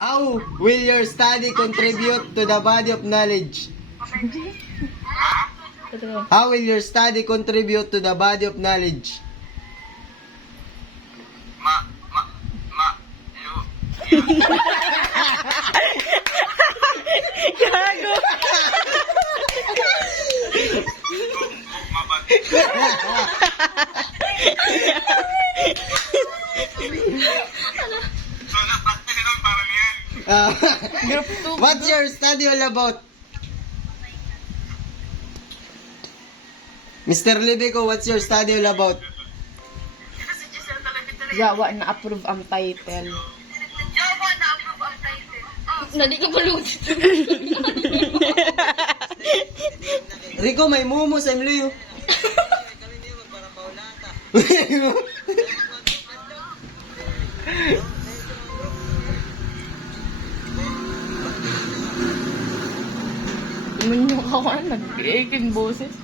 How will your study contribute to the body of knowledge? How will your study contribute to the body of knowledge? Gago. Ah, what's your study all about? Mr. Libico, what's your study all about? Yawa na approve ang title. Nadi ka palutin. Rico, may mumo sa imliyo. Iman nyo ka nag-iiking boses.